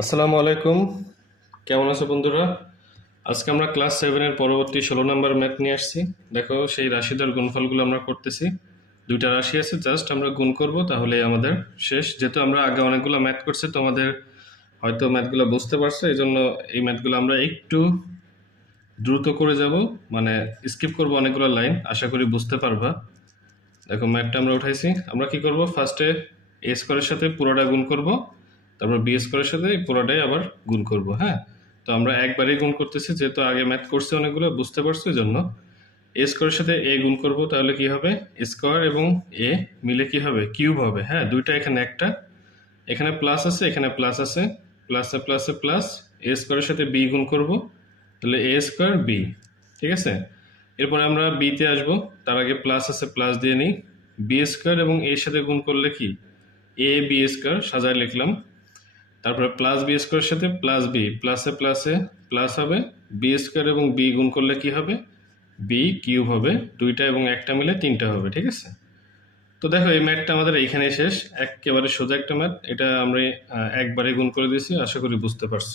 আসসালামু আলাইকুম। কেমন আছো বন্ধুরা? আজকে আমরা ক্লাস সেভেনের পরবর্তী ষোলো নম্বর ম্যাথ নিয়ে আসছি। দেখো, সেই রাশিদার গুণফলগুলো আমরা করতেছি। দুইটা রাশি আছে জাস্ট আমরা গুণ করব, তাহলে আমাদের শেষ। যেহেতু আমরা আগে অনেকগুলো ম্যাথ করছি, তোমাদের হয়তো ম্যাথগুলো বুঝতে পারছ এই জন্য এই ম্যাথগুলো আমরা একটু দ্রুত করে যাব। মানে স্কিপ করব অনেকগুলো লাইন আশা করি বুঝতে পারবা। দেখো ম্যাথটা আমরা উঠাইছি। আমরা কি করব? ফার্স্টে এ স্কোয়ারের সাথে পুরোটা গুণ করব। তারপর বি স্কোয়ারের সাথে পুরোটাই আবার গুণ করব হ্যাঁ? তো আমরা একবারই গুণ করতেছি, যেহেতু আগে ম্যাথ করছি অনেকগুলো, বুঝতে পারছ জন্য এ স্কোয়ারের সাথে এ গুণ করব, তাহলে কি হবে? স্কোয়ার এবং এ মিলে কি হবে? কিউব হবে হ্যাঁ? দুইটা এখানে একটা, এখানে প্লাস আছে, এখানে প্লাস আছে। প্লাসে প্লাসে প্লাস এ স্কোয়ারের সাথে বি গুণ করব, তাহলে এ স্কোয়ার বি ঠিক আছে? এরপরে আমরা বিতে আসব, তার আগে প্লাস আছে প্লাস দিয়ে নিই। বি স্কোয়ার এবং এর সাথে গুণ করলে কি? এ বি স্কোয়ার সাজায় লিখলাম। তারপরে প্লাস বি স্কোয়ারের সাথে প্লাস বি প্লাসে প্লাসে প্লাস হবে বি স্কোয়ার এবং বি গুণ করলে কি হবে? বি কিউব হবে, দুইটা এবং একটা মিলে তিনটা হবে, ঠিক আছে? তো দেখো, এই ম্যাথটা আমাদের এইখানে শেষ। একেবারে সোজা একটা ম্যাথ এটা আমরা একবারে গুণ করে দিয়েছি, আশা করি বুঝতে পারছ।